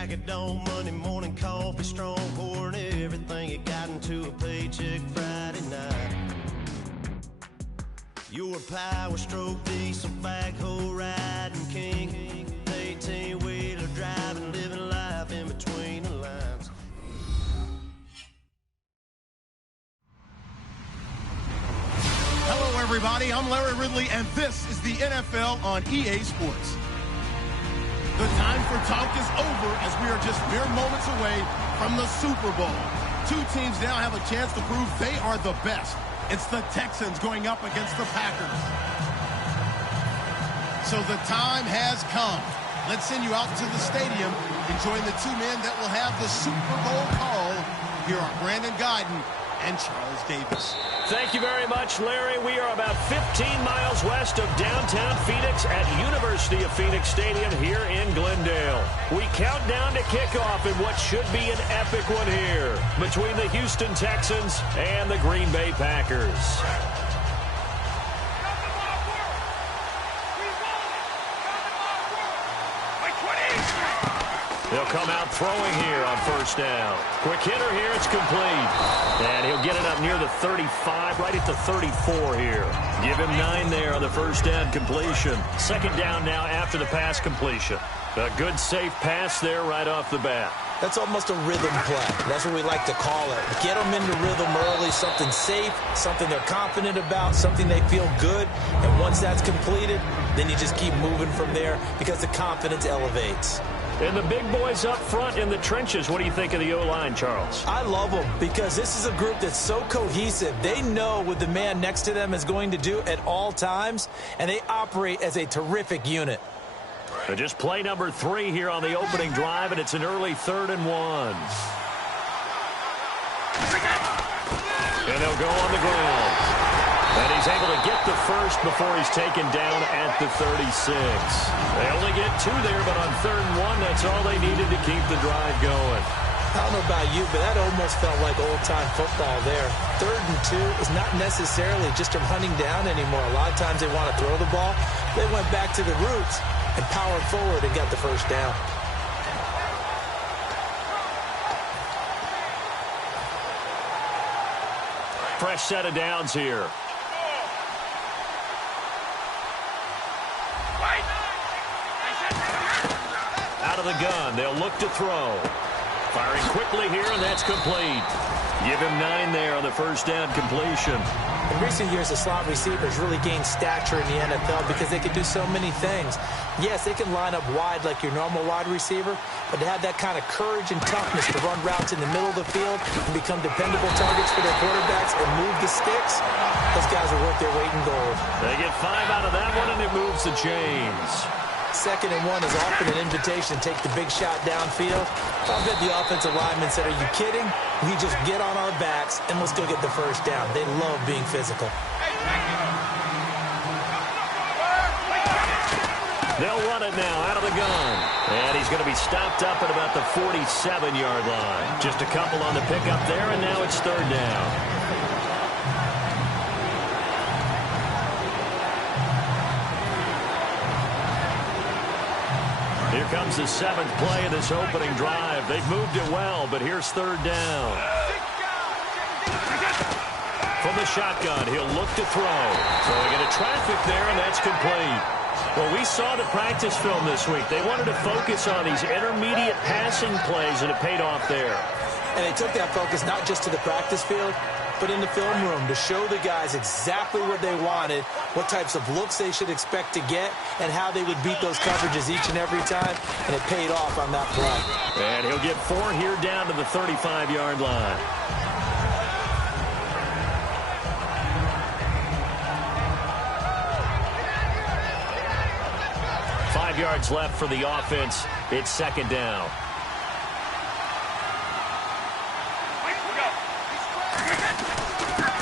Crack of dawn, Monday morning coffee, strong pouring everything you got into a paycheck Friday night. You're a power stroke diesel backhoe riding king, 18-wheeler driving, living life in between the lines. Hello, everybody. I'm Larry Ridley, and this is the NFL on EA Sports. The time for talk is over as we are just mere moments away from the Super Bowl. Two teams now have a chance to prove they are the best. It's the Texans going up against the Packers. So the time has come. Let's send you out to the stadium and join the two men that will have the Super Bowl call. Here are Brandon Guyton and Charles Davis. Thank you very much, Larry. We are about 15 miles west of downtown Phoenix at University of Phoenix Stadium here in Glendale. We count down to kickoff in what should be an epic one here between the Houston Texans and the Green Bay Packers. He'll come out throwing here on first down. Quick hitter here, it's complete. And he'll get it up near the 35, right at the 34 here. Give him 9 there on the first down completion. Second down now after the pass completion. A good, safe pass there right off the bat. That's almost a rhythm play. That's what we like to call it. Get them into rhythm early, something safe, something they're confident about, something they feel good. And once that's completed, then you just keep moving from there because the confidence elevates. And the big boys up front in the trenches, what do you think of the O-line, Charles? I love them because this is a group that's so cohesive. They know what the man next to them is going to do at all times, and they operate as a terrific unit. So just play number 3 here on the opening drive, and it's an early 3rd and 1. And they'll go on the ground. And he's able to get the first before he's taken down at the 36. They only get 2 there, but on 3rd and 1, that's all they needed to keep the drive going. I don't know about you, but that almost felt like old-time football there. 3rd and 2 is not necessarily just a hunting down anymore. A lot of times they want to throw the ball. They went back to the roots and powered forward and got the first down. Fresh set of downs here. Out of the gun, they'll look to throw. Firing quickly here, and that's complete. Give him 9 there on the first down completion. In recent years, the slot receivers really gained stature in the NFL because they can do so many things. Yes, they can line up wide like your normal wide receiver, but to have that kind of courage and toughness to run routes in the middle of the field and become dependable targets for their quarterbacks and move the sticks, those guys are worth their weight in gold. They get 5 out of that one, and it moves the chains. 2nd and 1 is often an invitation to take the big shot downfield. I bet the offensive lineman said, "Are you kidding? We just get on our backs and let's go get the first down." They love being physical. They'll run it now out of the gun. And he's going to be stopped up at about the 47-yard line. Just a couple on the pickup there, and now it's 3rd down. Here comes the 7th play of this opening drive. They've moved it well, but here's 3rd down. From the shotgun, he'll look to throw. Throwing into traffic there, and that's complete. Well, we saw the practice film this week. They wanted to focus on these intermediate passing plays, and it paid off there. And they took that focus not just to the practice field, but in the film room to show the guys exactly what they wanted, what types of looks they should expect to get, and how they would beat those coverages each and every time, and it paid off on that play. And he'll get 4 here down to the 35-yard line. Five yards left for the offense. It's 2nd down.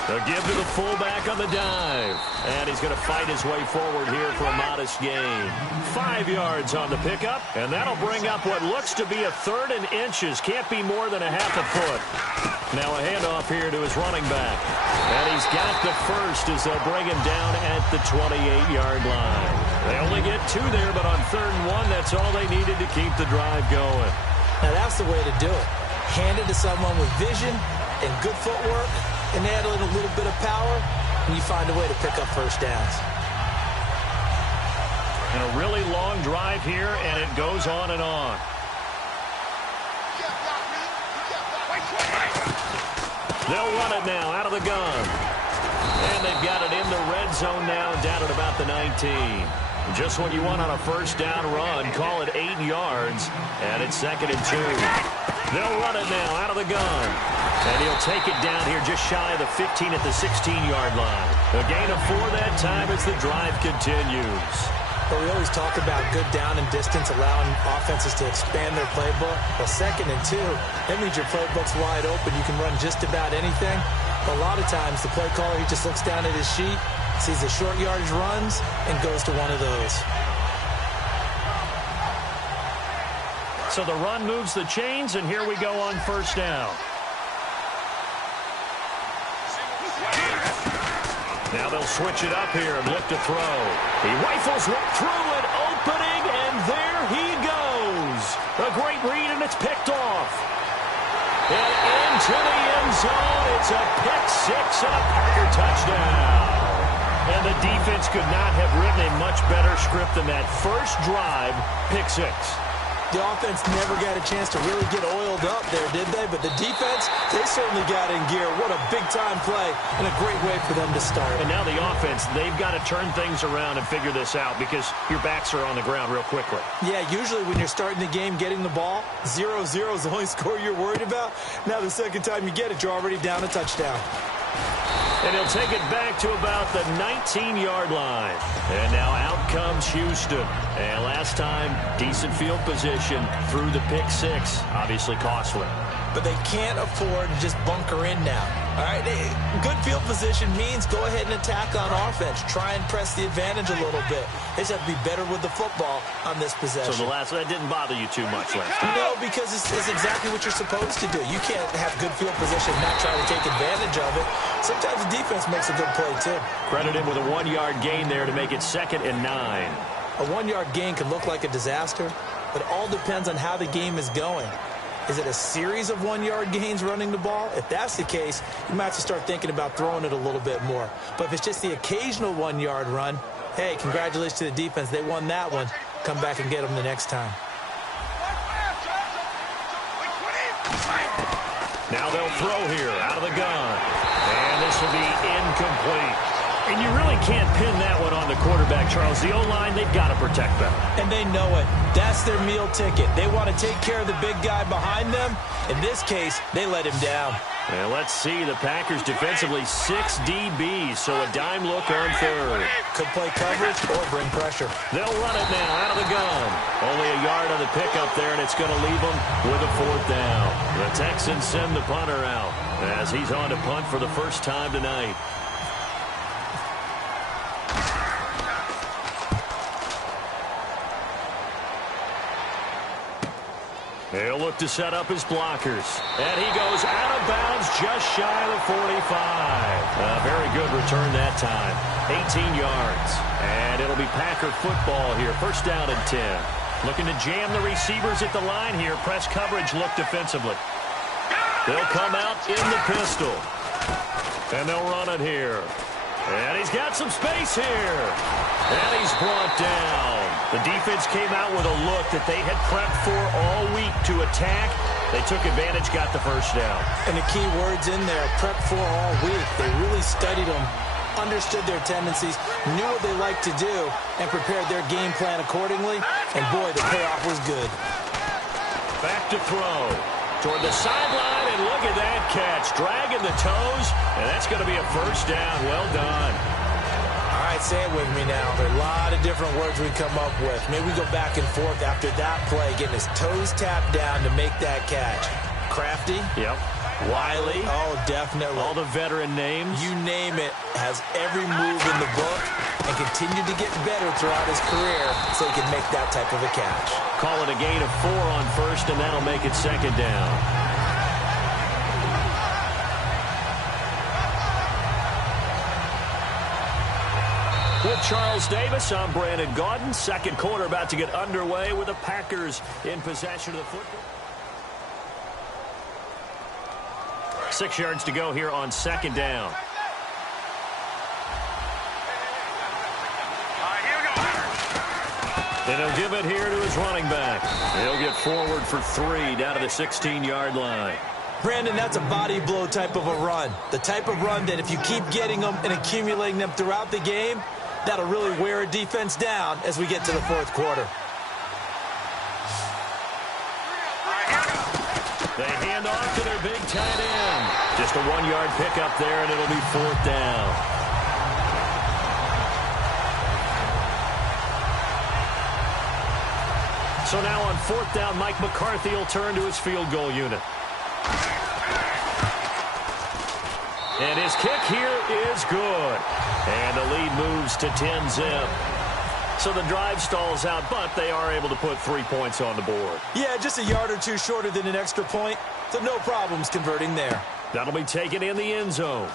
They'll give to the fullback on the dive. And he's going to fight his way forward here for a modest gain. 5 yards on the pickup. And that'll bring up what looks to be a 3rd and inches. Can't be more than a half a foot. Now a handoff here to his running back. And he's got the first as they'll bring him down at the 28-yard line. They only get 2 there, but on 3rd and 1, that's all they needed to keep the drive going. Now, that's the way to do it. Hand it to someone with vision and good footwork, and add a little bit of power, and you find a way to pick up first downs. And a really long drive here, and it goes on and on. They'll run it now out of the gun. And they've got it in the red zone now, down at about the 19. Just what you want on a first down run. Call it 8 yards, and it's 2nd and 2. They'll run it now out of the gun. And he'll take it down here just shy of the 15 at the 16-yard line. A gain of 4 that time as the drive continues. But we always talk about good down and distance, allowing offenses to expand their playbook. Well, 2nd and 2, that means your playbook's wide open. You can run just about anything. But a lot of times, the play caller, he just looks down at his sheet, sees the short yardage runs, and goes to one of those. So the run moves the chains, and here we go on first down. Now they'll switch it up here and look to throw. He rifles right through an opening, and there he goes. A great read, and it's picked off. And into the end zone, it's a pick six and a Packer touchdown. And the defense could not have written a much better script than that first drive, pick six. The offense never got a chance to really get oiled up there, did they? But the defense, they certainly got in gear. What a big-time play and a great way for them to start. And now the offense, they've got to turn things around and figure this out because your backs are on the ground real quickly. Yeah, usually when you're starting the game getting the ball, 0-0 is the only score you're worried about. Now the second time you get it, you're already down a touchdown. And he'll take it back to about the 19-yard line. And now out comes Houston. And last time, decent field position through the pick six. Obviously costly. But they can't afford to just bunker in now. All right, good field position means go ahead and attack on offense. Try and press the advantage a little bit. They just have to be better with the football on this possession. So that didn't bother you too much last time? No, because it's exactly what you're supposed to do. You can't have good field position and not try to take advantage of it. Sometimes the defense makes a good play, too. Credit him with a 1-yard gain there to make it 2nd and 9. A 1-yard gain can look like a disaster, but it all depends on how the game is going. Is it a series of 1-yard gains running the ball? If that's the case, you might have to start thinking about throwing it a little bit more. But if it's just the occasional 1-yard run, hey, congratulations to the defense. They won that one. Come back and get them the next time. Now they'll throw here out of the gun. And this will be incomplete. And you really can't pin that one on the quarterback, Charles. The O-line, they've got to protect better. And they know it. That's their meal ticket. They want to take care of the big guy behind them. In this case, they let him down. Well, let's see. The Packers defensively 6 DBs, so a dime look on third. Could play coverage or bring pressure. They'll run it now out of the gun. Only a yard on the pickup there, and it's going to leave them with a 4th down. The Texans send the punter out as he's on to punt for the first time tonight. He'll look to set up his blockers. And he goes out of bounds just shy of the 45. A very good return that time. 18 yards. And it'll be Packer football here. First down and 10. Looking to jam the receivers at the line here. Press coverage look defensively. They'll come out in the pistol. And they'll run it here. And he's got some space here. And he's brought down. The defense came out with a look that they had prepped for all week to attack. They took advantage, got the first down. And the key words in there, prepped for all week. They really studied them, understood their tendencies, knew what they liked to do, and prepared their game plan accordingly. And, boy, the payoff was good. Back to throw. Toward the sideline, and look at that catch. Dragging the toes, and that's going to be a first down. Well done. All right, say it with me now. There are a lot of different words we come up with. Maybe we go back and forth after that play, getting his toes tapped down to make that catch. Crafty. Yep. Wiley. Oh, definitely. All the veteran names. You name it. Has every move in the book and continued to get better throughout his career so he can make that type of a catch. Call it a gain of 4 on first, and that'll make it 2nd down. With Charles Davis, I'm Brandon Gaudin. Second quarter about to get underway with the Packers in possession of the football. 6 yards to go here on second down. And he'll give it here to his running back. He'll get forward for 3 down to the 16-yard line. Brandon, that's a body blow type of a run. The type of run that if you keep getting them and accumulating them throughout the game, that'll really wear a defense down as we get to the fourth quarter. They hand off to their big tight end. Just a 1-yard pickup there, and it'll be fourth down. So now on fourth down, Mike McCarthy will turn to his field goal unit. And his kick here is good. And the lead moves to 10-zip. So the drive stalls out, but they are able to put 3 points on the board. Yeah, just a yard or two shorter than an extra point. So no problems converting there. That'll be taken in the end zone.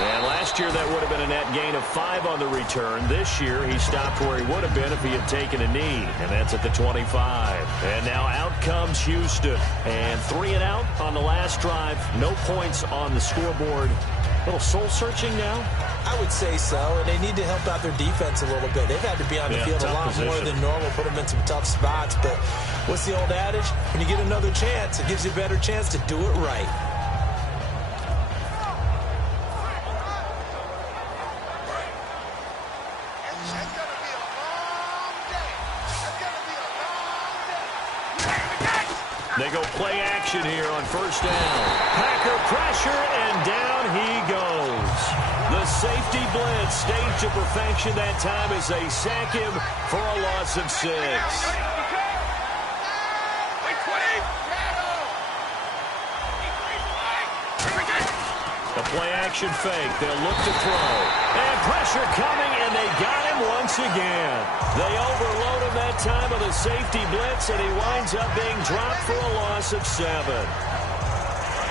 And last year that would have been a net gain of 5 on the return. This year he stopped where he would have been if he had taken a knee, and that's at the 25. And now out comes Houston. And 3 and out on the last drive. No points on the scoreboard. A little soul-searching now? I would say so, and they need to help out their defense a little bit. They've had to be on the field a lot more than normal, put them in some tough spots. But what's the old adage? When you get another chance, it gives you a better chance to do it right. They go play action here on first down. Packer pressure, and down he goes. The safety blitz staged to perfection that time as they sack him for a loss of 6. The play action fake. They'll look to throw. And pressure coming, and they got him once again. They overload him that time with a safety blitz, and he winds up being dropped for a loss of 7.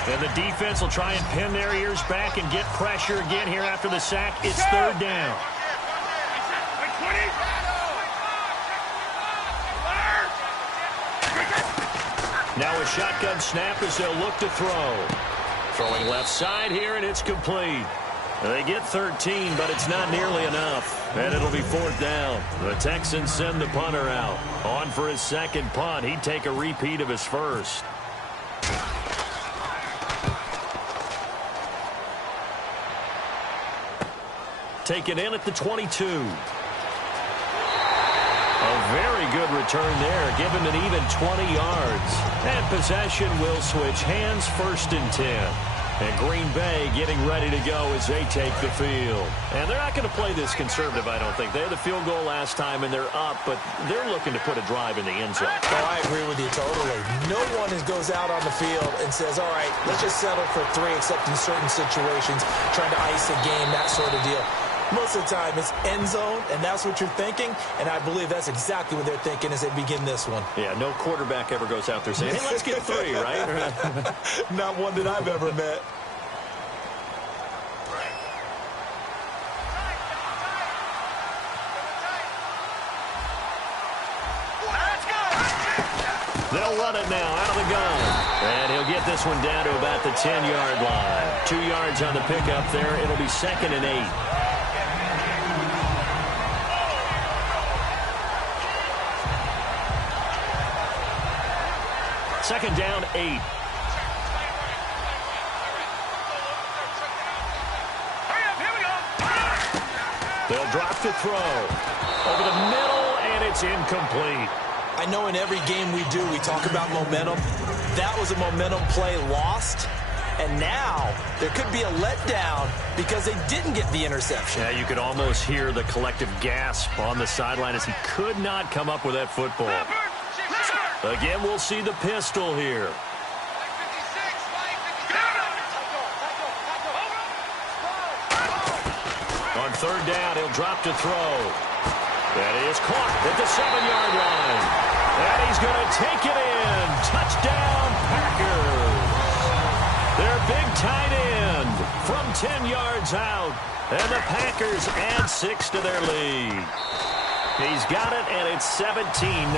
And the defense will try and pin their ears back and get pressure again here after the sack. It's third down. Now a shotgun snap as they'll look to throw. Throwing left side here, and it's complete. They get 13, but it's not nearly enough. And it'll be fourth down. The Texans send the punter out. On for his second punt. He'd take a repeat of his first. Taken in at the 22. A very good return there, given an even 20 yards. And possession will switch hands, first and 10. And Green Bay getting ready to go as they take the field. And they're not going to play this conservative, I don't think. They had the field goal last time, and they're up, but they're looking to put a drive in the end zone. Oh, I agree with you totally. No one goes out on the field and says, all right, let's just settle for 3, except in certain situations, trying to ice a game, that sort of deal. Most of the time, it's end zone, and that's what you're thinking, and I believe that's exactly what they're thinking as they begin this one. Yeah, no quarterback ever goes out there saying, hey, let's get 3, right? Not one that I've ever met. They'll run it now out of the gun. And he'll get this one down to about the 10-yard line. 2 yards on the pickup there. It'll be 2nd and 8. Second down, 8. They'll drop to throw. Over the middle, and it's incomplete. I know in every game we do, we talk about momentum. That was a momentum play lost. And now there could be a letdown because they didn't get the interception. Yeah, you could almost hear the collective gasp on the sideline as he could not come up with that football. Again, we'll see the pistol here. On third down, he'll drop to throw. That is caught at the 7-yard line. And he's going to take it in. Touchdown, Packers. Their big tight end from 10 yards out. And the Packers add 6 to their lead. He's got it, and it's 17-0.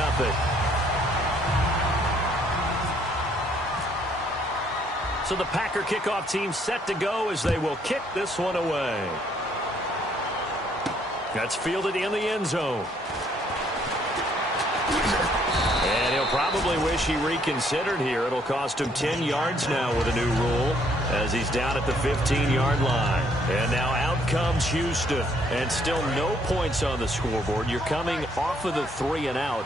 So the Packer kickoff team set to go as they will kick this one away. That's fielded in the end zone. And he'll probably wish he reconsidered here. It'll cost him 10 yards now with a new rule as he's down at the 15-yard line. And now out comes Houston. And still no points on the scoreboard. You're coming off of the 3 and out.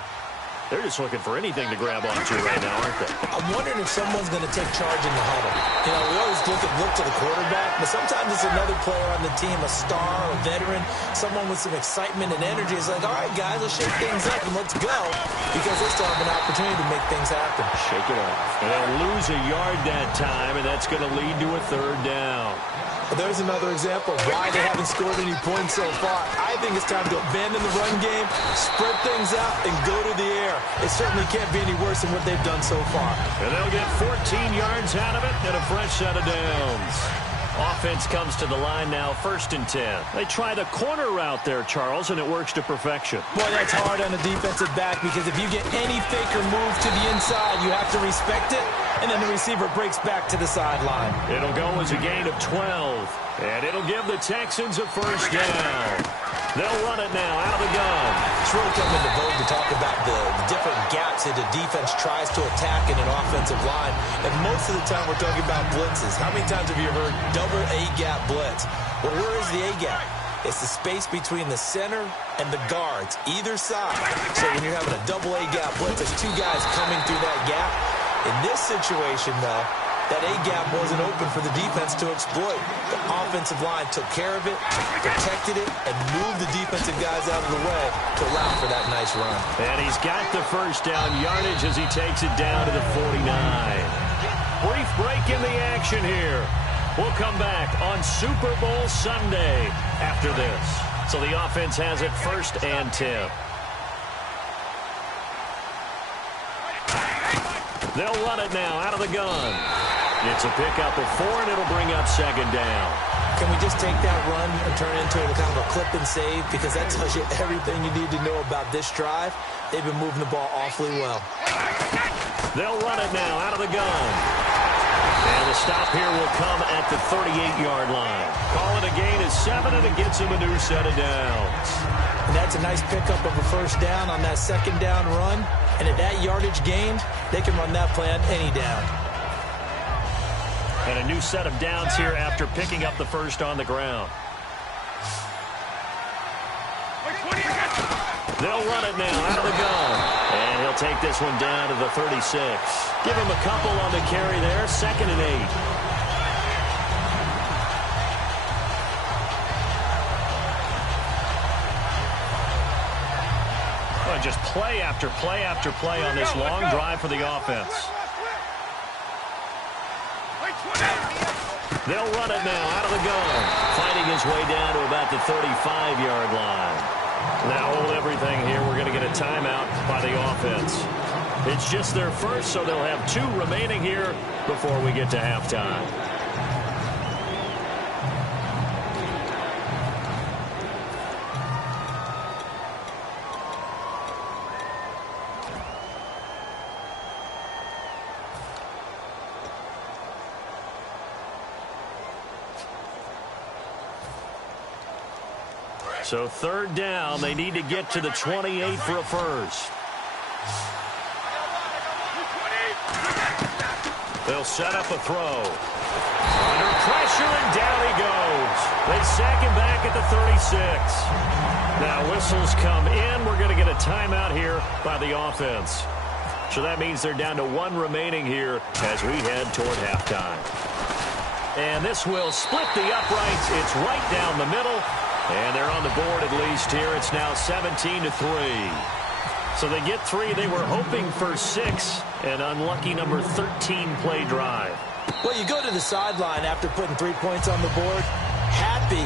They're just looking for anything to grab onto right now, aren't they? I'm wondering if someone's going to take charge in the huddle. You know, we always look to the quarterback, but sometimes it's another player on the team, a star, a veteran, someone with some excitement and energy. It's like, all right, guys, let's shake things up and let's go, because they still have an opportunity to make things happen. Shake it up. And they'll lose a yard that time, and that's going to lead to a 3rd down. But there's another example of why they haven't scored any points so far. I think it's time to abandon the run game, spread things out, and go to the air. It certainly can't be any worse than what they've done so far. And they'll get 14 yards out of it and a fresh set of downs. Offense comes to the line now, 1st and 10. They try the corner route there, Charles, and it works to perfection. Boy, that's hard on the defensive back, because if you get any fake or move to the inside, you have to respect it, and then the receiver breaks back to the sideline. It'll go as a gain of 12, and it'll give the Texans a 1st down. They'll run it now out of the gun. It's really come into vogue to talk about the different gaps that the defense tries to attack in an offensive line. And most of the time we're talking about blitzes. How many times have you heard double A-gap blitz? Well, where is the A-gap? It's the space between the center and the guards, either side. So when you're having a double A-gap blitz, there's 2 guys coming through that gap. In this situation, though, that A-gap wasn't open for the defense to exploit. The offensive line took care of it, protected it, and moved the defensive guys out of the way to allow for that nice run. And he's got the 1st down yardage as he takes it down to the 49. Brief break in the action here. We'll come back on Super Bowl Sunday after this. So the offense has it 1st and 10. They'll run it now out of the gun. It's a pickup of 4, and it'll bring up 2nd down. Can we just take that run and turn it into a kind of a clip and save? Because that tells you everything you need to know about this drive. They've been moving the ball awfully well. They'll run it now out of the gun. And the stop here will come at the 38-yard line. Call it a gain of 7, and it gets him a new set of downs. And that's a nice pickup of a 1st down on that 2nd down run. And at that yardage gained, they can run that play on any down. And a new set of downs here after picking up the 1st on the ground. They'll run it now out of the gun. And he'll take this one down to the 36. Give him a couple on the carry there. 2nd and 8. Well, just play after play after play on this long drive for the offense. They'll run it now out of the gun. Fighting his way down to about the 35-yard line. Now hold everything here. We're going to get a timeout by the offense. It's just their 1st, so they'll have 2 remaining here before we get to halftime. So 3rd down, they need to get to the 28 for a 1st. They'll set up a throw. Under pressure, and down he goes. They sack him back at the 36. Now whistles come in. We're going to get a timeout here by the offense. So that means they're down to 1 remaining here as we head toward halftime. And this will split the uprights. It's right down the middle. And they're on the board at least here. It's now 17-3. So they get 3. They were hoping for 6. An unlucky number 13 play drive. Well, you go to the sideline after putting 3 points on the board, happy,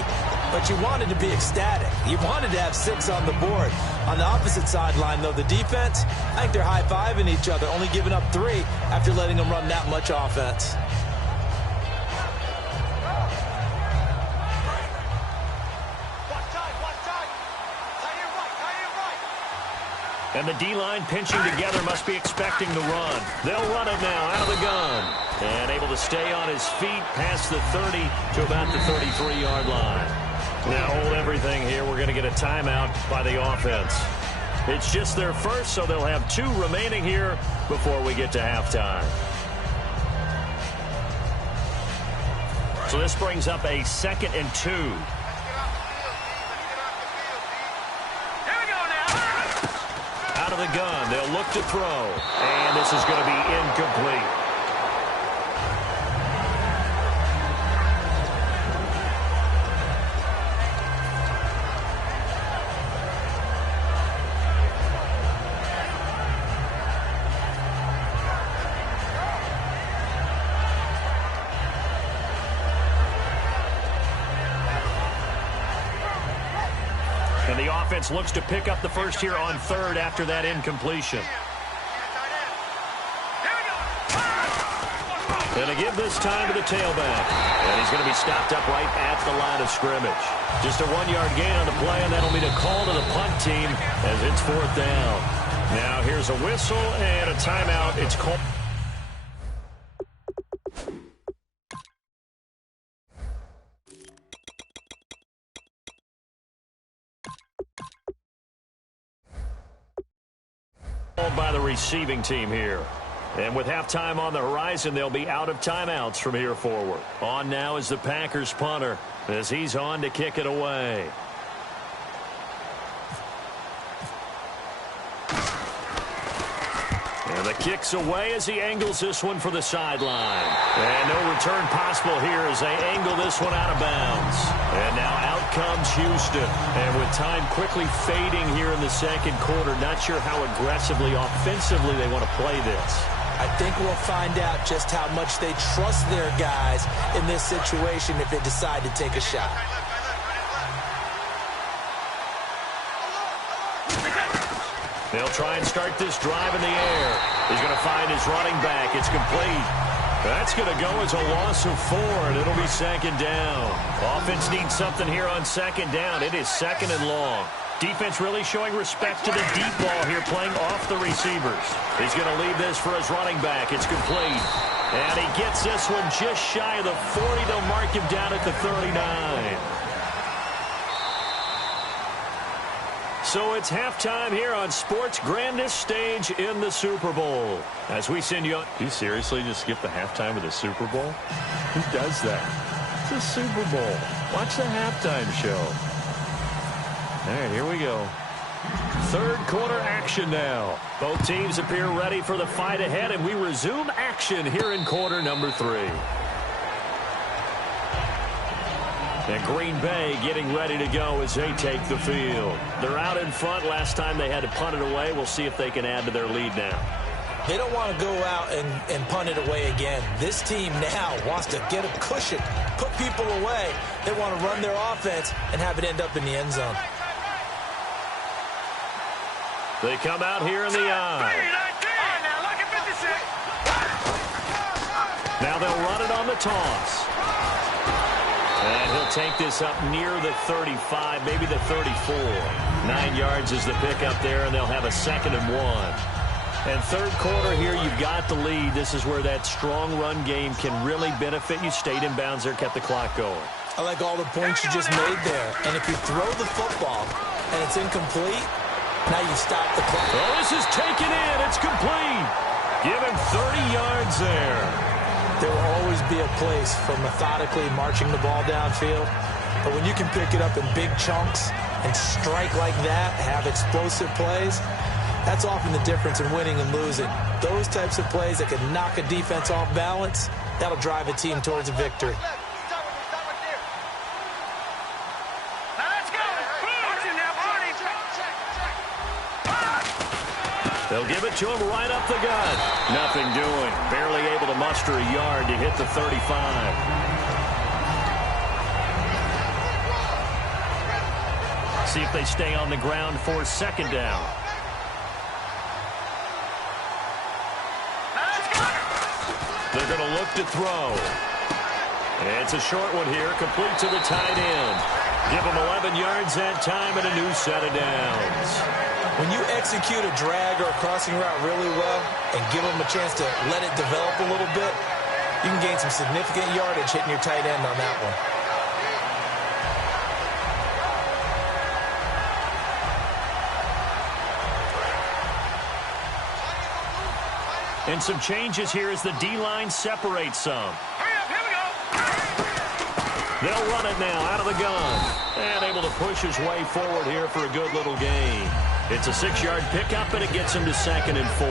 but you wanted to be ecstatic. You wanted to have 6 on the board. On the opposite sideline, though, the defense, I think they're high-fiving each other, only giving up 3 after letting them run that much offense. And the D-line pinching together must be expecting the run. They'll run it now out of the gun. And able to stay on his feet past the 30 to about the 33-yard line. Now hold everything here. We're going to get a timeout by the offense. It's just their first, so they'll have 2 remaining here before we get to halftime. So this brings up a 2nd and 2. Out of the gun, they'll look to throw. And this is going to be incomplete. And the offense looks to pick up the first here on 3rd after that incompletion. And to give this time to the tailback. And he's going to be stopped up right at the line of scrimmage. Just a 1-yard gain on the play, and that'll mean a call to the punt team as it's 4th down. Now here's a whistle and a timeout. It's called. By the receiving team here. And with halftime on the horizon, they'll be out of timeouts from here forward. On now is the Packers punter as he's on to kick it away. And the kick's away as he angles this one for the sideline. And no return possible here as they angle this one out of bounds. And now out comes Houston. And with time quickly fading here in the 2nd quarter, not sure how aggressively, offensively they want to play this. I think we'll find out just how much they trust their guys in this situation if they decide to take a shot. They'll try and start this drive in the air. He's going to find his running back. It's complete. That's going to go as a loss of 4, and it'll be 2nd down. Offense needs something here on 2nd down. It is 2nd and long. Defense really showing respect to the deep ball here, playing off the receivers. He's going to leave this for his running back. It's complete. And he gets this one just shy of the 40. They'll mark him down at the 39. So it's halftime here on sports' grandest stage in the Super Bowl. As we send you... You seriously just skip the halftime of the Super Bowl? Who does that? It's a Super Bowl. Watch the halftime show. All right, here we go. 3rd quarter action now. Both teams appear ready for the fight ahead, and we resume action here in quarter number 3. And Green Bay getting ready to go as they take the field. They're out in front. Last time they had to punt it away. We'll see if they can add to their lead now. They don't want to go out and punt it away again. This team now wants to get a cushion, put people away. They want to run their offense and have it end up in the end zone. They come out here in the eye. Now they'll run it on the toss. And he'll take this up near the 35, maybe the 34. 9 yards is the pickup there, and they'll have a 2nd and 1. And 3rd quarter here, you've got the lead. This is where that strong run game can really benefit you. Stayed in bounds there, kept the clock going. I like all the points you just made there. And if you throw the football and it's incomplete, now you stop the clock. Oh, this is taken in. It's complete. Give him 30 yards there. There will always be a place for methodically marching the ball downfield. But when you can pick it up in big chunks and strike like that, have explosive plays, that's often the difference in winning and losing. Those types of plays that can knock a defense off balance, that'll drive a team towards a victory. They'll give it to him right up the gut. Nothing doing. Barely able to muster a yard to hit the 35. See if they stay on the ground for 2nd down. They're going to look to throw. It's a short one here, complete to the tight end. Give him 11 yards that time and a new set of downs. When you execute a drag or a crossing route really well and give them a chance to let it develop a little bit, You can gain some significant yardage hitting your tight end on that one. And some changes here as the D-line separates some. They'll run it now out of the gun. And able to push his way forward here for a good little gain. It's a 6-yard pickup, and it gets him to 2nd and 4.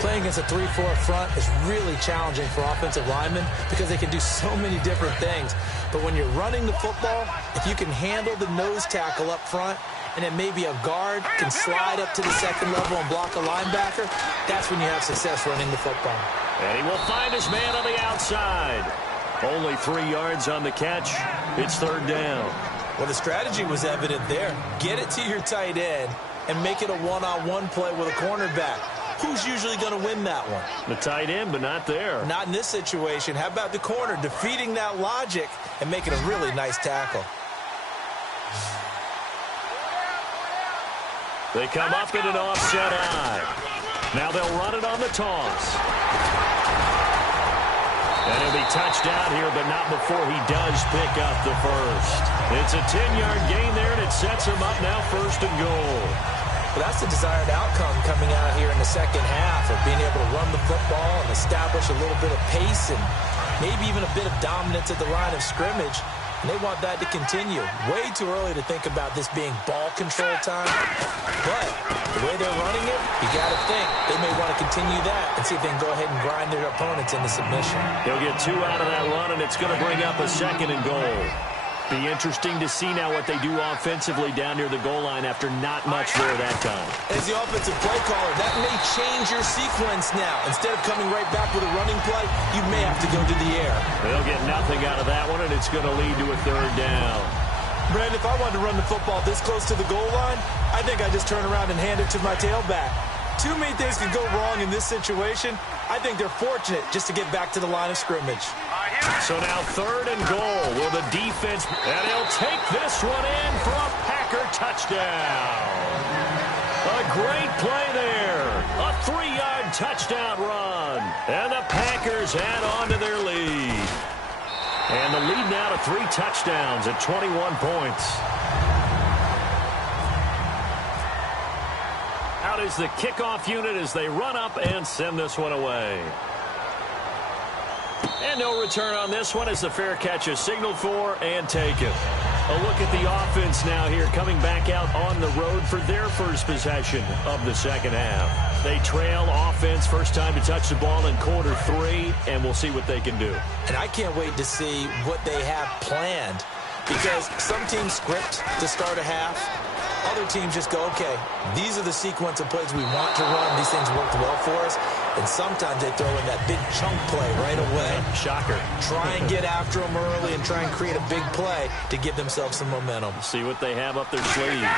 Playing against a 3-4 front is really challenging for offensive linemen because they can do so many different things. But when you're running the football, if you can handle the nose tackle up front, and then maybe a guard can slide up to the 2nd level and block a linebacker, that's when you have success running the football. And he will find his man on the outside. Only 3 yards on the catch. It's 3rd down. Well, the strategy was evident there. Get it to your tight end and make it a one-on-one play with a cornerback. Who's usually going to win that one? The tight end, but not there. Not in this situation. How about the corner defeating that logic and making a really nice tackle? They come up in an offset eye. Now they'll run it on the toss. And he'll be touched out here, but not before he does pick up the first. It's a 10-yard gain there, and it sets him up now 1st and goal. Well, that's the desired outcome coming out here in the second half of being able to run the football and establish a little bit of pace and maybe even a bit of dominance at the line of scrimmage. And they want that to continue. Way too early to think about this being ball control time. But the way they're running it, you got to think they may want to continue that and see if they can go ahead and grind their opponents into submission. He'll get 2 out of that run, and it's going to bring up a 2nd and goal. Be interesting to see now what they do offensively down near the goal line after not much there that time. As the offensive play caller, that may change your sequence now. Instead of coming right back with a running play, you may have to go to the air. They'll get nothing out of that one, and it's going to lead to a 3rd down. Brandon, if I wanted to run the football this close to the goal line, I think I just turn around and hand it to my tailback. Too many things could go wrong in this situation. I think they're fortunate just to get back to the line of scrimmage. So now 3rd and goal. Will the defense, and he'll take this one in for a Packer touchdown. A great play there. A 3-yard touchdown run. And the Packers add on to their lead. And the lead now to 3 touchdowns at 21 points. Out is the kickoff unit as they run up and send this one away. And no return on this one as the fair catch is signaled for and taken. A look at the offense now here coming back out on the road for their first possession of the second half. They trail offense first time to touch the ball in quarter 3, and we'll see what they can do. And I can't wait to see what they have planned because some teams script to start a half. Other teams just go, okay, these are the sequence of plays we want to run. These things worked well for us. And sometimes they throw in that big chunk play right away. Shocker. Try and get after them early and try and create a big play to give themselves some momentum. See what they have up their sleeve.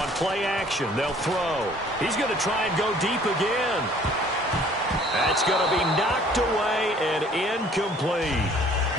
On play action, they'll throw. He's going to try and go deep again. That's going to be knocked away and incomplete.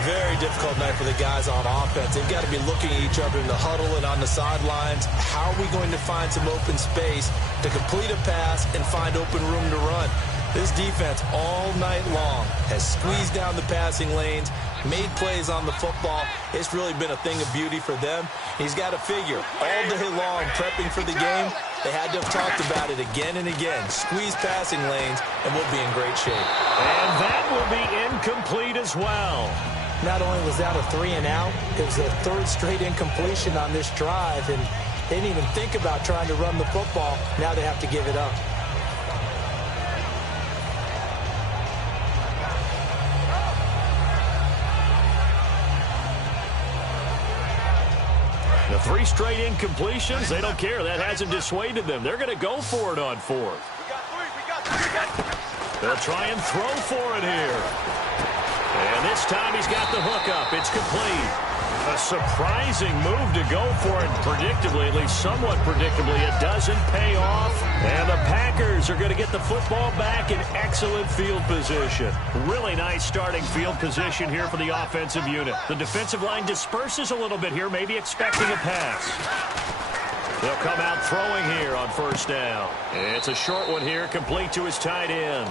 Very difficult night for the guys on offense. They've got to be looking at each other in the huddle and on the sidelines. How are we going to find some open space to complete a pass and find open room to run? This defense all night long has squeezed down the passing lanes, made plays on the football. It's really been a thing of beauty for them. He's got to figure all day long prepping for the game. They had to have talked about it again and again. Squeeze passing lanes, and we'll be in great shape. And that will be incomplete as well. Not only was that a 3 and out, it was a 3rd straight incompletion on this drive, and they didn't even think about trying to run the football. Now they have to give it up. The 3 straight incompletions, they don't care. That hasn't dissuaded them. They're going to go for it on 4th. They'll try and throw for it here. And this time he's got the hook up. It's complete. A surprising move to go for it. Predictably, at least somewhat predictably, it doesn't pay off. And the Packers are going to get the football back in excellent field position. Really nice starting field position here for the offensive unit. The defensive line disperses a little bit here, maybe expecting a pass. They'll come out throwing here on 1st down. It's a short one here, complete to his tight end.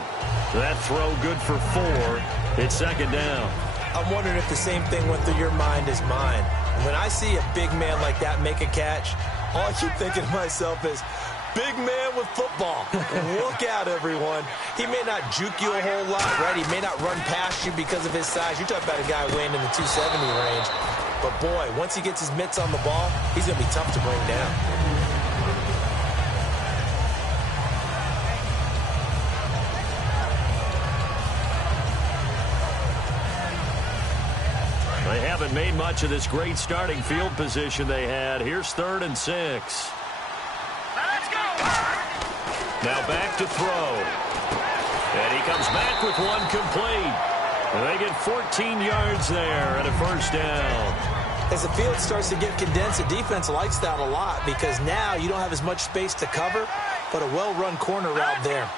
That throw good for 4. It's second down. I'm wondering if the same thing went through your mind as mine. When I see a big man like that make a catch, all I keep thinking to myself is, big man with football. Look out, everyone. He may not juke you a whole lot, right? He may not run past you because of his size. You're talking about a guy weighing in the 270 range. But, boy, once he gets his mitts on the ball, he's going to be tough to bring down. They haven't made much of this great starting field position they had. Here's 3rd and 6. Let's go! Now back to throw. And he comes back with one complete. And they get 14 yards there and a first down. As the field starts to get condensed, the defense likes that a lot because now you don't have as much space to cover, but a well-run corner route there.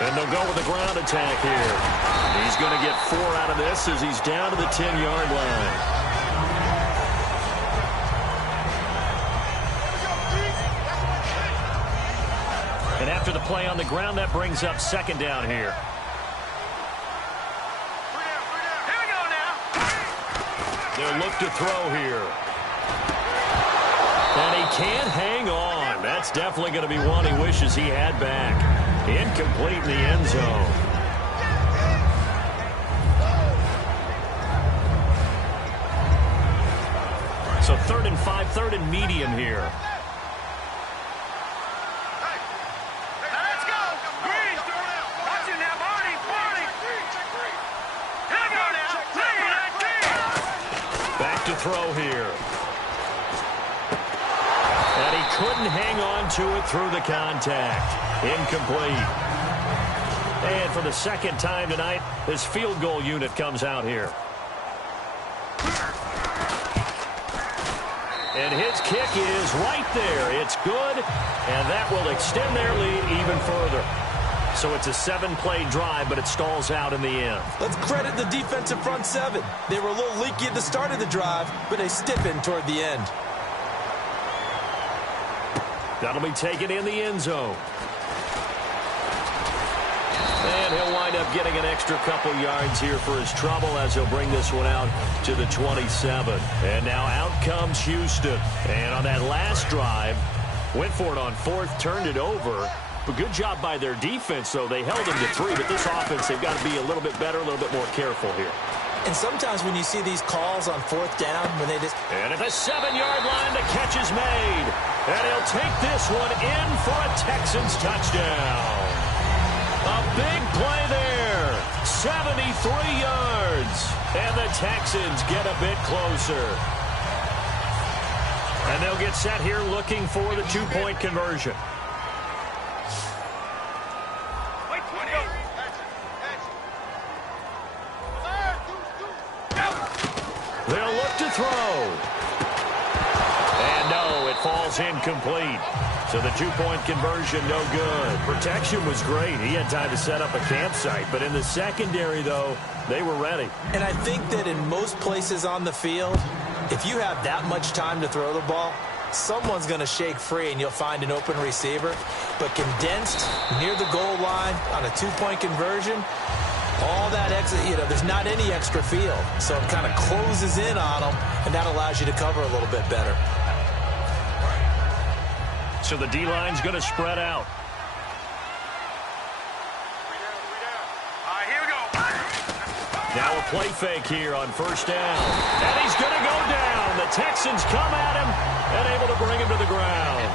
And they'll go with a ground attack here. He's going to get 4 out of this as he's down to the 10-yard line. And after the play on the ground, that brings up second down here. Here we go now. They'll look to throw here. And he can't hang on. That's definitely going to be one he wishes he had back. Incomplete in the end zone. So 3rd and 5, 3rd and medium here. Let's go. Green. Watch it now, Marty. Here we go now. Back to throw here. And he couldn't hang on to it through the contact. Incomplete. And for the second time tonight, this field goal unit comes out here. And his kick is right there. It's good, and that will extend their lead even further. So it's a 7-play drive, but it stalls out in the end. Let's credit the defensive front 7. They were a little leaky at the start of the drive, but they stiffened toward the end. That'll be taken in the end zone. And he'll wind up getting an extra couple yards here for his trouble as he'll bring this one out to the 27. And now out comes Houston. And on that last drive, went for it on 4th, turned it over. But good job by their defense, though. They held him to 3, but this offense, they've got to be a little bit better, a little bit more careful here. And sometimes when you see these calls on 4th down, when they just... And at the 7-yard line, the catch is made. And he'll take this one in for a Texans touchdown. A big play there. 73 yards. And the Texans get a bit closer. And they'll get set here looking for the 2-point conversion. They'll look to throw. And no, it falls incomplete. So the 2-point conversion, no good. Protection was great. He had time to set up a campsite. But in the secondary, though, they were ready. And I think that in most places on the field, if you have that much time to throw the ball, someone's going to shake free and you'll find an open receiver. But condensed near the goal line on a 2-point conversion, all that extra, there's not any extra field. So it kind of closes in on them, and that allows you to cover a little bit better. So the D-line's going to spread out. Here we go. Now a play fake here on 1st down. And he's going to go down. The Texans come at him and able to bring him to the ground.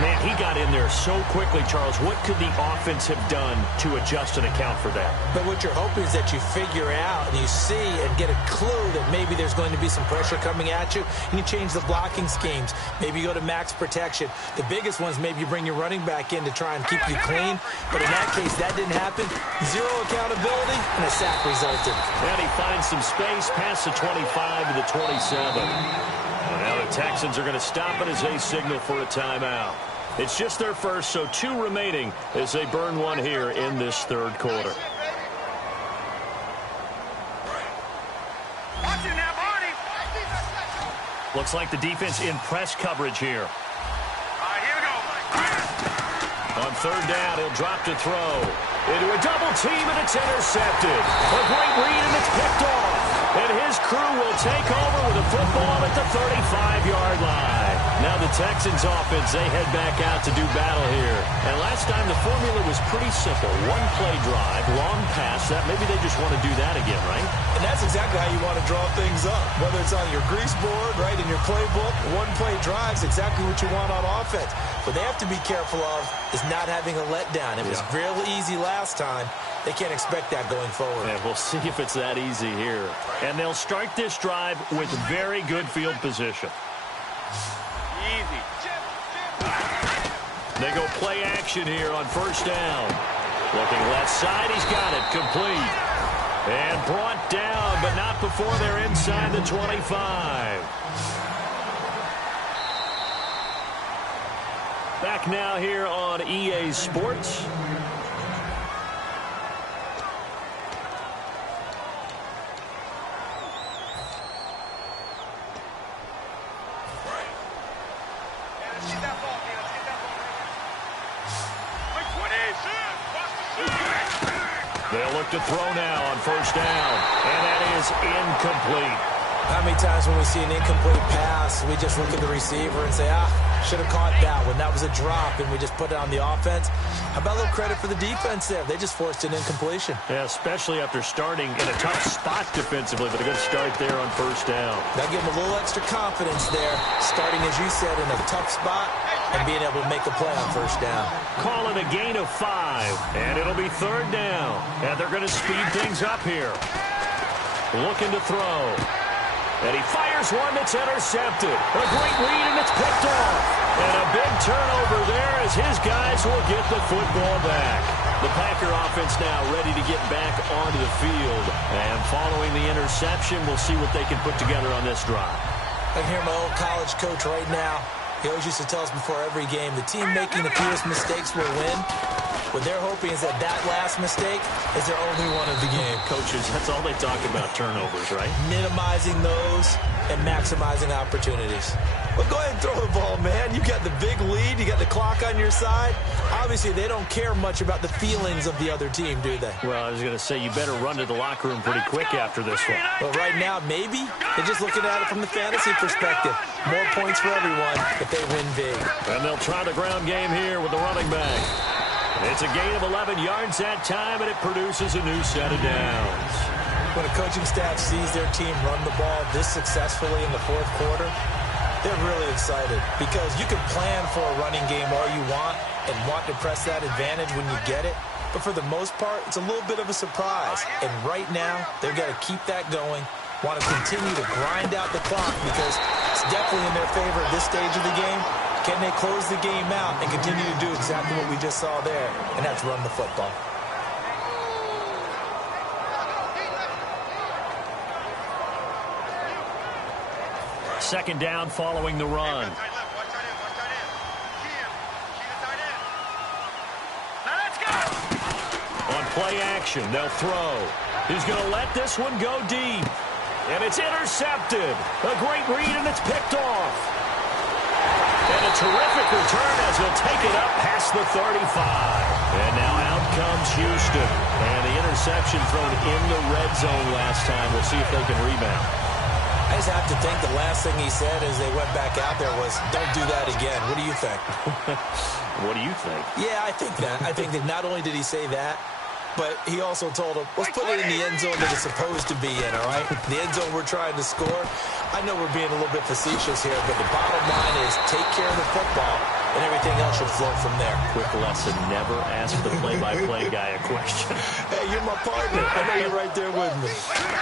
Man, he got in there so quickly, Charles. What could the offense have done to adjust and account for that? But what you're hoping is that you figure out and you see and get a clue that maybe there's going to be some pressure coming at you, and you change the blocking schemes. Maybe you go to max protection. The biggest ones, maybe you bring your running back in to try and keep you clean. But in that case, that didn't happen. 0 accountability, and a sack resulted. And he finds some space past the 25 to the 27. Now the Texans are going to stop it as they signal for a timeout. It's just their first, so 2 remaining as they burn one here in this 3rd quarter. Watch it now, Marty. Looks like the defense in press coverage here. Here we go. On third down, he'll drop to throw. Into a double team, and it's intercepted. A great read, and it's picked off. And his crew will take over with a football at the 35-yard line. Now the Texans offense, they head back out to do battle here. And last time the formula was pretty simple. One play drive, long pass. That maybe they just want to do that again, right? And that's exactly how you want to draw things up. Whether it's on your grease board, right, in your playbook, one play drive is exactly what you want on offense. What they have to be careful of is not having a letdown. It was real easy last time. They can't expect that going forward. Yeah, we'll see if it's that easy here. And they'll start this drive with very good field position. Easy. They go play action here on first down. Looking left side, he's got it. Complete. And brought down, but not before they're inside the 25. Back now here on EA Sports. They'll look to throw now on first down, and that is incomplete. How many times when we see an incomplete pass, we just look at the receiver and say, should have caught that one. That was a drop, and we just put it on the offense. How about a little credit for the defense there? They just forced an incompletion. Yeah, especially after starting in a tough spot defensively, but a good start there on first down. That'll give them a little extra confidence there, starting, as you said, in a tough spot and being able to make a play on first down. Calling a gain of 5, and it'll be third down. And they're going to speed things up here. Looking to throw. And he fires one that's intercepted. A great read, and it's picked off. And a big turnover there as his guys will get the football back. The Packer offense now ready to get back onto the field. And following the interception, we'll see what they can put together on this drive. I can hear my old college coach right now. He always used to tell us before every game, the team making the fewest mistakes will win. What they're hoping is that last mistake is their only one of the game. Coaches, that's all they talk about, turnovers, right? Minimizing those and maximizing opportunities. Well, go ahead and throw the ball, man. You got the big lead. You got the clock on your side. Obviously, they don't care much about the feelings of the other team, do they? Well, I was going to say, you better run to the locker room pretty quick after this one. Well, right now, maybe. They're just looking at it from the fantasy perspective. More points for everyone if they win big. And they'll try the ground game here with the running back. It's a gain of 11 yards that time, and it produces a new set of downs. When a coaching staff sees their team run the ball this successfully in the fourth quarter, they're really excited because you can plan for a running game all you want and want to press that advantage when you get it. But for the most part, it's a little bit of a surprise. And right now, they've got to keep that going, want to continue to grind out the clock because it's definitely in their favor at this stage of the game. Can they close the game out and continue to do exactly what we just saw there, and that's run the football? Second down following the run. On play action, they'll throw. He's going to let this one go deep. And it's intercepted. A great read, and it's picked off. And a terrific return as he'll take it up past the 35. And now out comes Houston. And the interception thrown in the red zone last time. We'll see if they can rebound. I just have to think the last thing he said as they went back out there was, don't do that again. What do you think? What do you think? Yeah, I think that. I think that not only did he say that, but he also told him, let's put it in the end zone that it's supposed to be in, all right? The end zone we're trying to score. I know we're being a little bit facetious here, but the bottom line is take care of the football, and everything else should flow from there. Quick lesson, never ask the play-by-play guy a question. Hey, you're my partner. I know you're right there with me.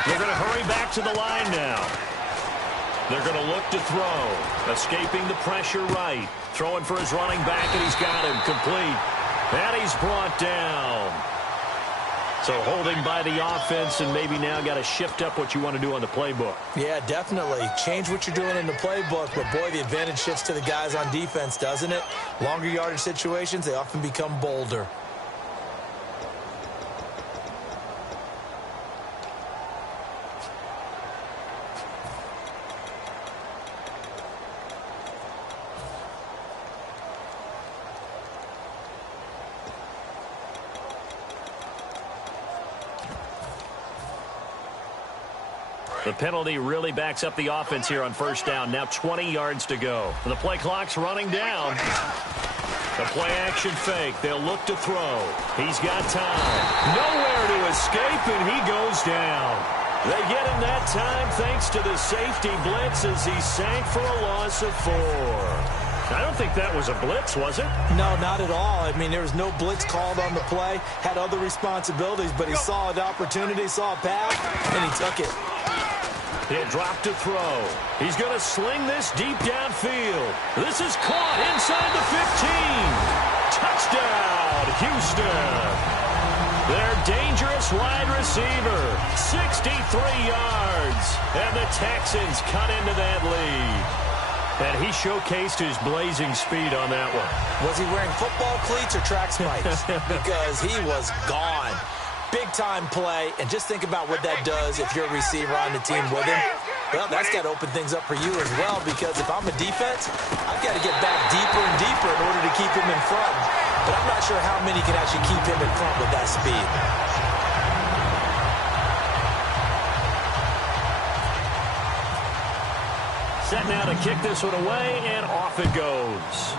They're going to hurry back to the line now. They're going to look to throw. Escaping the pressure right. Throwing for his running back, and he's got him complete. And he's brought down. So holding by the offense, and maybe now got to shift up what you want to do on the playbook. Yeah, definitely. Change what you're doing in the playbook, but boy, the advantage shifts to the guys on defense, doesn't it? Longer yardage situations, they often become bolder. The penalty really backs up the offense here on first down. Now 20 yards to go. The play clock's running down. The play action fake. They'll look to throw. He's got time. Nowhere to escape, and he goes down. They get him that time thanks to the safety blitz as he sank for a loss of 4. I don't think that was a blitz, was it? No, not at all. I mean, there was no blitz called on the play. Had other responsibilities, but he saw an opportunity, saw a pass, and he took it. He'll drop to throw. He's going to sling this deep downfield. This is caught inside the 15. Touchdown, Houston. Their dangerous wide receiver, 63 yards. And the Texans cut into that lead. And he showcased his blazing speed on that one. Was he wearing football cleats or track spikes? Because he was gone. Big-time play, and just think about what that does if you're a receiver on the team with him. Well, that's got to open things up for you as well, because if I'm a defense, I've got to get back deeper and deeper in order to keep him in front. But I'm not sure how many can actually keep him in front with that speed. Set now to kick this one away, and off it goes.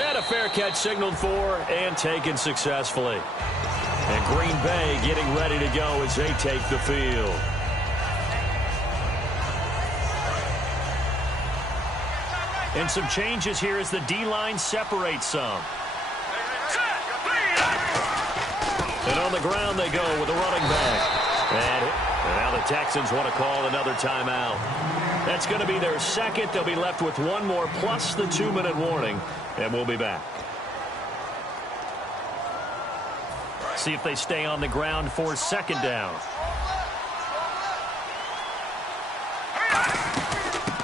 And a fair catch signaled for and taken successfully. And Green Bay getting ready to go as they take the field. And some changes here as the D-line separates some. And on the ground they go with a running back. And now the Texans want to call another timeout. That's going to be their second. They'll be left with one more plus the 2-minute warning. And we'll be back. See if they stay on the ground for second down.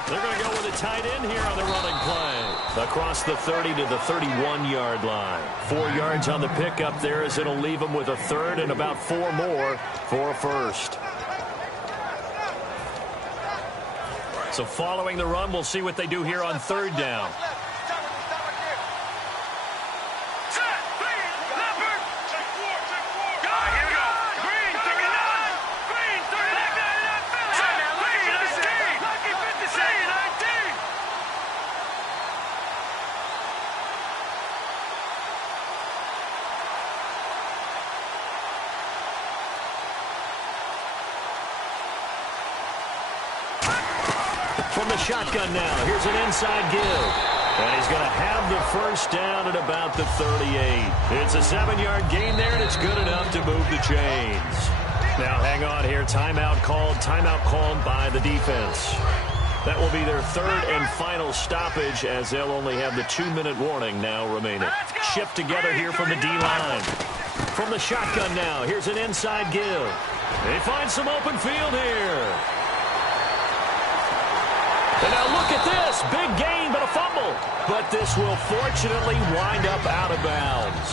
They're going to go with a tight end here on the running play. Across the 30 to the 31-yard line. 4 yards on the pickup there as it'll leave them with a third and about 4 more for a first. So following the run, we'll see what they do here on third down. From the shotgun now, here's an inside give. And he's going to have the first down at about the 38. It's a 7-yard gain there, and it's good enough to move the chains. Now, hang on here. Timeout called by the defense. That will be their third and final stoppage as they'll only have the 2-minute warning now remaining. Shift together here from the D-line. From the shotgun now, here's an inside give. They find some open field here. And now look at this. Big gain, but a fumble. But this will fortunately wind up out of bounds.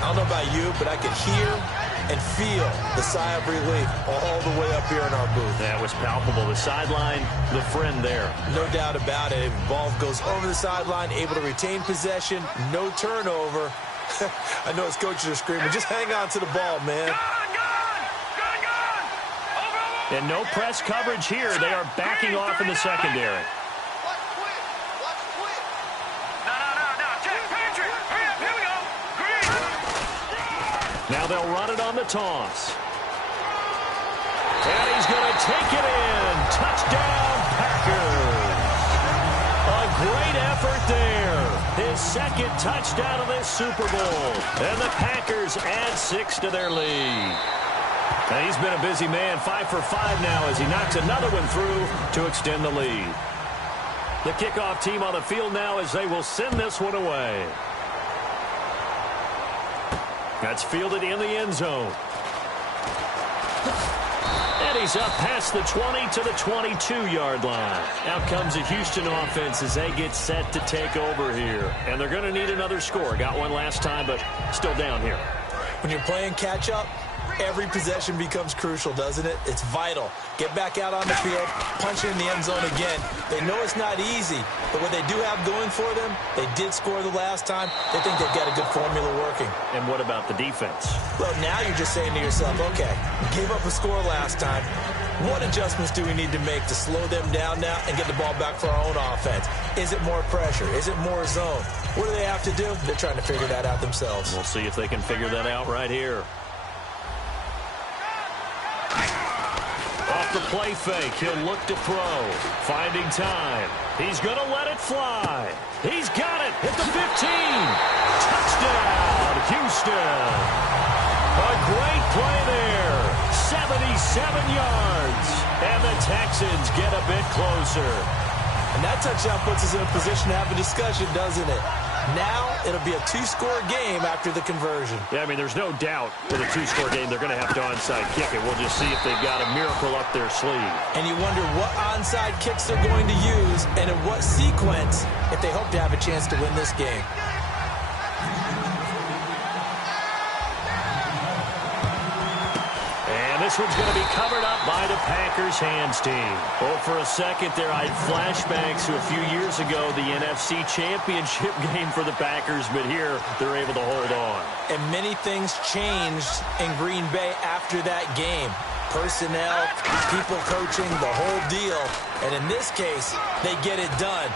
I don't know about you, but I could hear and feel the sigh of relief all the way up here in our booth. That was palpable. The sideline, the friend there. No doubt about it. Ball goes over the sideline, able to retain possession, no turnover. I know his coaches are screaming, just hang on to the ball, man. And no press coverage here. They are backing off in the secondary. Now they'll run it on the toss. And he's going to take it in. Touchdown, Packers. A great effort there. His second touchdown of this Super Bowl. And the Packers add 6 to their lead. And he's been a busy man, 5 for 5 now as he knocks another one through to extend the lead. The kickoff team on the field now as they will send this one away. That's fielded in the end zone. And he's up past the 20 to the 22-yard line. Out comes the Houston offense as they get set to take over here. And they're going to need another score. Got one last time, but still down here. When you're playing catch-up, Every possession becomes crucial, doesn't it? It's vital. Get back out on the field, punch it in the end zone again. They know it's not easy, but what they do have going for them, they did score the last time. They think they've got a good formula working. And what about the defense? Well, now you're just saying to yourself, okay, gave up a score last time. What adjustments do we need to make to slow them down now and get the ball back for our own offense? Is it more pressure? Is it more zone? What do they have to do? They're trying to figure that out themselves. We'll see if they can figure that out right here. Off the play fake, he'll look to throw. Finding time. He's going to let it fly. He's got it at the 15. Touchdown, Houston. A great play there. 77 yards. And the Texans get a bit closer. And that touchdown puts us in a position to have a discussion, doesn't it? Now it'll be a two-score game after the conversion. Yeah, I mean, there's no doubt with a two-score game they're going to have to onside kick it. We'll just see if they've got a miracle up their sleeve. And you wonder what onside kicks they're going to use and in what sequence if they hope to have a chance to win this game. This one's going to be covered up by the Packers hands team. Oh, for a second there, I had flashbacks to a few years ago, the NFC Championship game for the Packers, but here they're able to hold on. And many things changed in Green Bay after that game. Personnel, people coaching, the whole deal. And in this case, they get it done.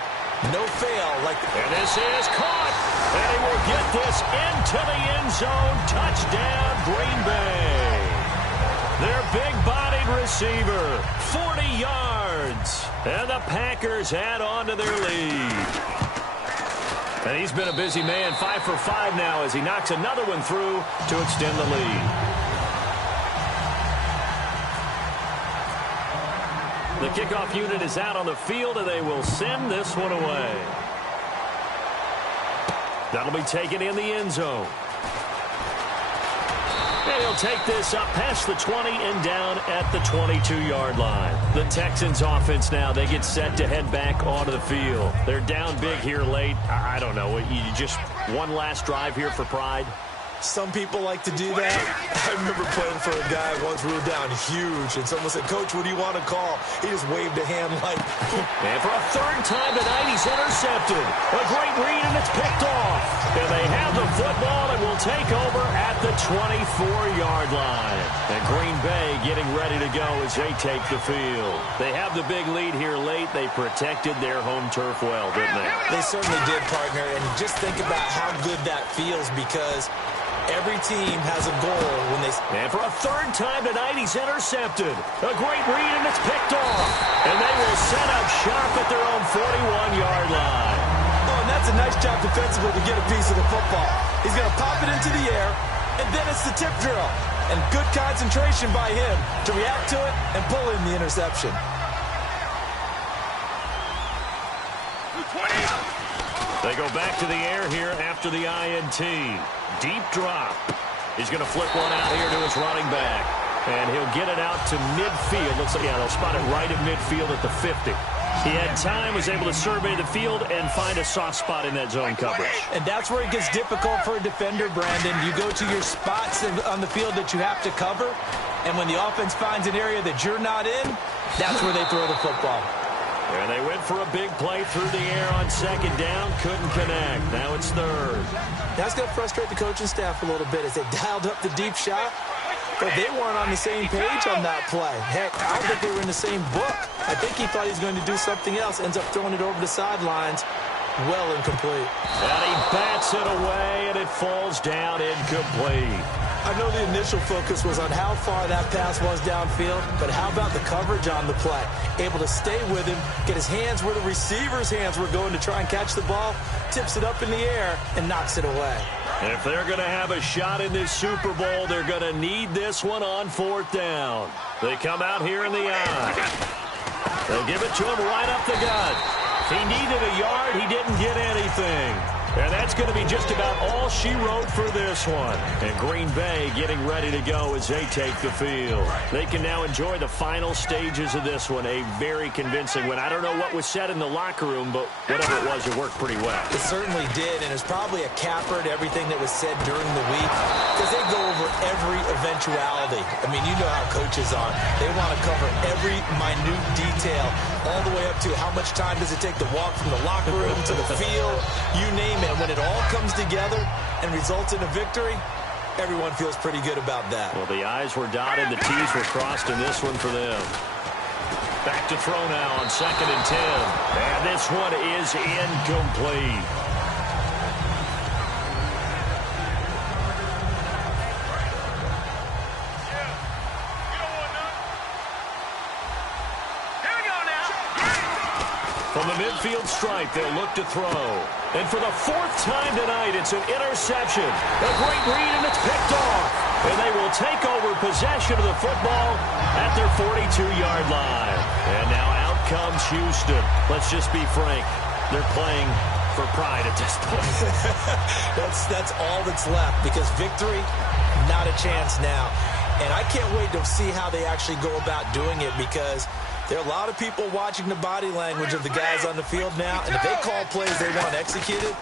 No fail. And this is caught. And he will get this into the end zone. Touchdown, Green Bay. Their big-bodied receiver, 40 yards. And the Packers add on to their lead. And he's been a busy man, 5 for 5 now as he knocks another one through to extend the lead. The kickoff unit is out on the field, and they will send this one away. That'll be taken in the end zone. And he'll take this up past the 20 and down at the 22-yard line. The Texans offense now, they get set to head back onto the field. They're down big here late. I don't know. You just one last drive here for pride? Some people like to do that. I remember playing for a guy once we were down huge, and someone said, "Coach, what do you want to call?" He just waved a hand like... And for a third time tonight, he's intercepted. A great read, and it's picked off. And they have the football and will take over at the 24-yard line. And Green Bay getting ready to go as they take the field. They have the big lead here late. They protected their home turf well, didn't they? They certainly did, partner. And just think about how good that feels because... every team has a goal when they... And for a third time tonight, he's intercepted. A great read, and it's picked off. And they will set up shop at their own 41-yard line. Oh, and that's a nice job defensively to get a piece of the football. He's going to pop it into the air, and then it's the tip drill. And good concentration by him to react to it and pull in the interception. They go back to the air here after the INT. Deep drop. He's going to flip one out here to his running back. And he'll get it out to midfield. Looks like, yeah, they'll spot it right at midfield at the 50. He had time, was able to survey the field and find a soft spot in that zone coverage. And that's where it gets difficult for a defender, Brandon. You go to your spots on the field that you have to cover, and when the offense finds an area that you're not in, that's where they throw the football. And they went for a big play through the air on second down. Couldn't connect. Now it's third. That's going to frustrate the coaching staff a little bit as they dialed up the deep shot. But they weren't on the same page on that play. Heck, I don't think they were in the same book. I think he thought he was going to do something else. Ends up throwing it over the sidelines. Well incomplete. And he bats it away, and it falls down incomplete. I know the initial focus was on how far that pass was downfield, but how about the coverage on the play? Able to stay with him, get his hands where the receiver's hands were going to try and catch the ball, tips it up in the air, and knocks it away. And if they're going to have a shot in this Super Bowl, they're going to need this one on fourth down. They come out here in the eye. They'll give it to him right up the gut. He needed a yard. He didn't get anything. And that's going to be just about all she wrote for this one. And Green Bay getting ready to go as they take the field. They can now enjoy the final stages of this one. A very convincing win. I don't know what was said in the locker room, but whatever it was, it worked pretty well. It certainly did, and it's probably a capper to everything that was said during the week because they go over every eventuality. I mean, you know how coaches are. They want to cover every minute detail all the way up to how much time does it take to walk from the locker room to the field, you name it. And when it all comes together and results in a victory, everyone feels pretty good about that. Well, the I's were dotted, the T's were crossed in this one for them. Back to throw now on 2nd and 10. And this one is incomplete. From the midfield stripe, they'll look to throw. And for the 4th time tonight, it's an interception. A great read, and it's picked off. And they will take over possession of the football at their 42-yard line. And now out comes Houston. Let's just be frank. They're playing for pride at this point. That's all that's left because victory, not a chance now. And I can't wait to see how they actually go about doing it because there are a lot of people watching the body language of the guys on the field now, and if they call plays they want executed,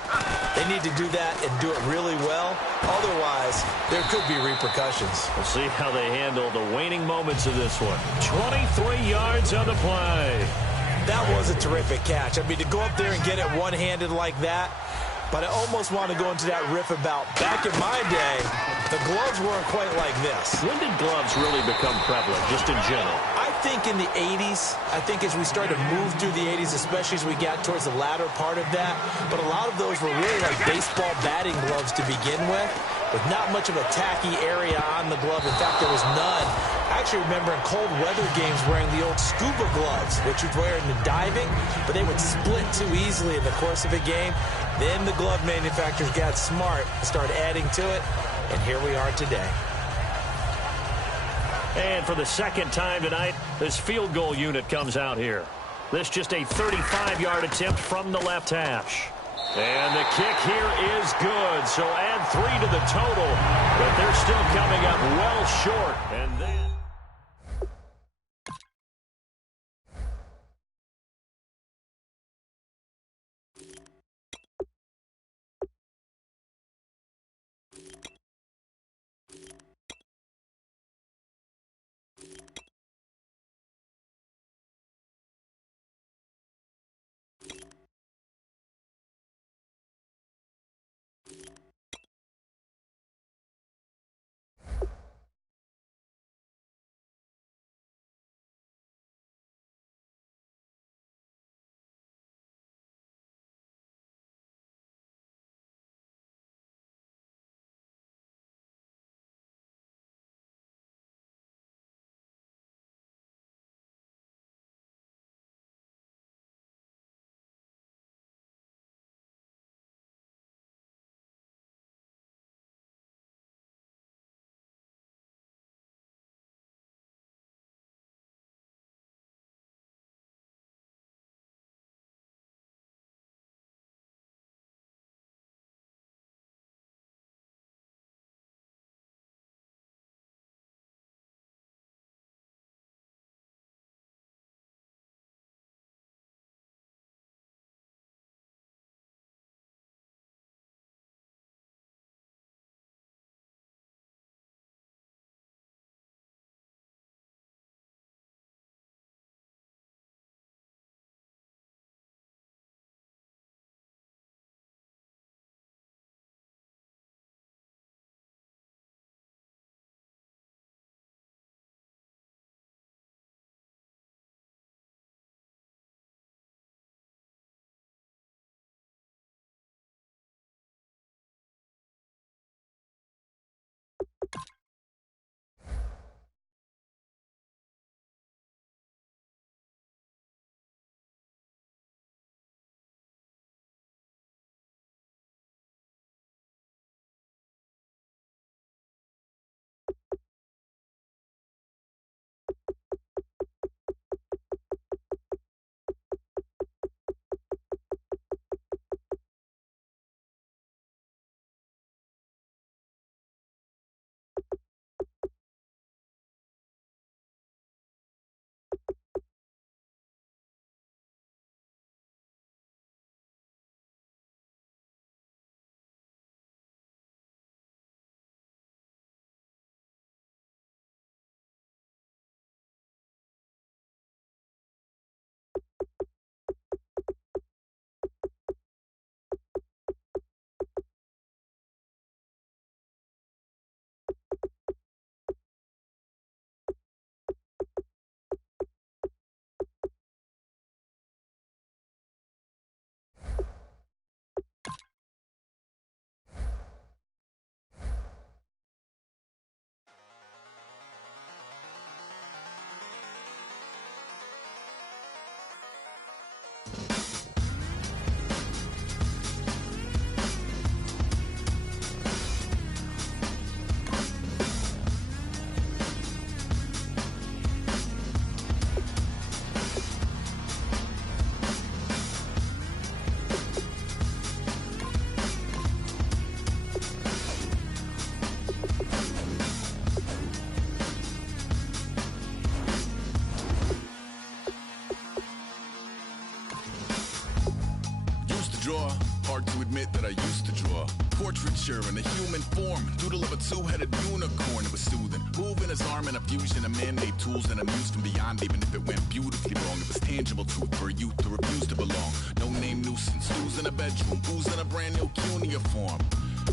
they need to do that and do it really well. Otherwise, there could be repercussions. We'll see how they handle the waning moments of this one. 23 yards on the play. That was a terrific catch. I mean, to go up there and get it one-handed like that, but I almost want to go into that riff about back in my day, the gloves weren't quite like this. When did gloves really become prevalent, just in general? I think in the 80s. I think as we started to move through the 80s, especially as we got towards the latter part of that. But a lot of those were really like baseball batting gloves to begin with not much of a tacky area on the glove. In fact, there was none. I actually remember in cold weather games wearing the old scuba gloves, which you'd wear in the diving, but they would split too easily in the course of a game. Then the glove manufacturers got smart and started adding to it, and here we are today. And for the second time tonight, this field goal unit comes out here. This just a 35-yard attempt from the left hash. And the kick here is good, so add 3 to the total, but they're still coming up well short. And then Hard to admit that I used to draw portraiture in a human form, doodle of a two-headed unicorn. It was soothing, moving his arm in a fusion of man-made tools and amused from beyond. Even if it went beautifully wrong, it was tangible truth for a youth to refuse to belong. No name nuisance, who's in a bedroom, who's in a brand new cuneiform.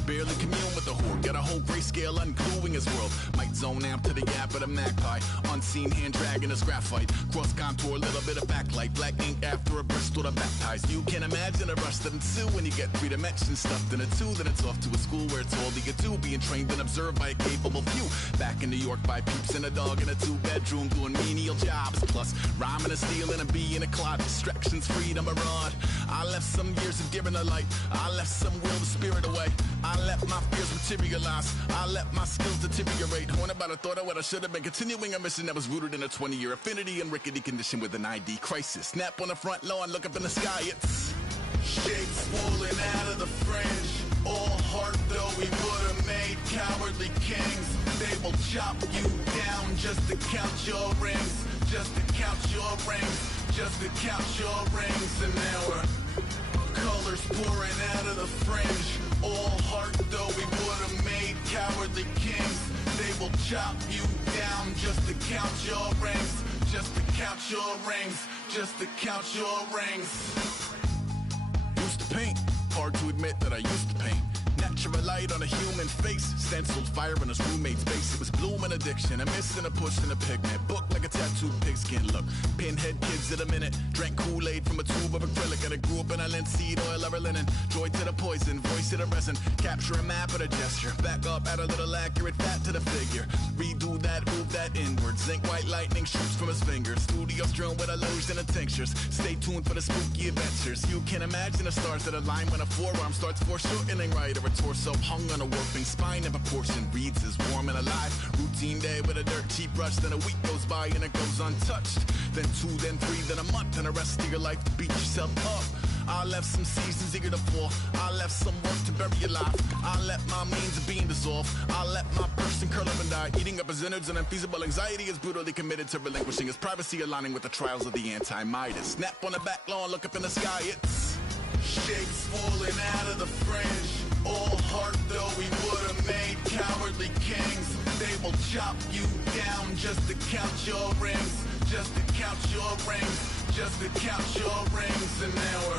Barely commune with the horde, got a whole grayscale ungluing his world. Might zone amp to the yap of the magpie, unseen hand dragging his graphite. Cross contour, a little bit of backlight, black ink after a Bristol to baptize. You can imagine a rush that ensue when you get 3 dimensions stuffed in a 2. Then it's off to a school where it's all you get to, being trained and observed by a capable few. Back in New York by peeps and a dog in a 2-bedroom doing menial jobs. Plus rhyming and stealing and being a clot, distractions, freedom, a rod. I left some years of giving a light, I left some will the spirit away. I let my fears materialize, I let my skills deteriorate. Horn about a thought of what I should have been, continuing a mission that was rooted in a 20-year affinity and rickety condition with an ID crisis. Snap on the front lawn, look up in the sky, it's shapes falling out of the fringe. All heart though we would have made cowardly kings. They will chop you down just to count your rings, just to count your rings, just to count your rings. And now we're colors pouring out of the fringe. All heart though we would have made cowardly kings. They will chop you down just to count your rings, just to count your rings, just to count your rings. Used to paint, hard to admit that I used to paint. Natural light on a human face, stenciled fire in his roommate's face. It was bloom and addiction, a miss and a push and a pigment. Book like a tattooed pigskin look. Pinhead kids at a minute, drank Kool-Aid from a tube of acrylic. And I grew up in a linseed oil or a linen. Joy to the poison, voice to the resin. Capture a map of a gesture. Back up, add a little accurate fat to the figure. Redo that, move that inward. Zinc white lightning shoots from his fingers. Studio strewn with a lotion and tinctures. Stay tuned for the spooky adventures. You can imagine the stars that align when a forearm starts foreshortening right, or a torso hung on a warping spine. And proportion reads as warm and alive. Routine day with a dirt cheap rush. Then a week goes by and it goes untouched. Then 2, then 3, then a month, and the rest of your life to beat yourself up. I left some seasons eager to fall. I left some work to bury alive. I let my means of being dissolve. I let my person curl up and die. Eating up his innards and unfeasible anxiety is brutally committed to relinquishing his privacy, aligning with the trials of the anti-Midas. Snap on the back lawn, look up in the sky, it's shapes falling out of the fringe. All heart though we would have made cowardly kings. They will chop you down just to count your rings, just to count your rings, just to count your rings. And now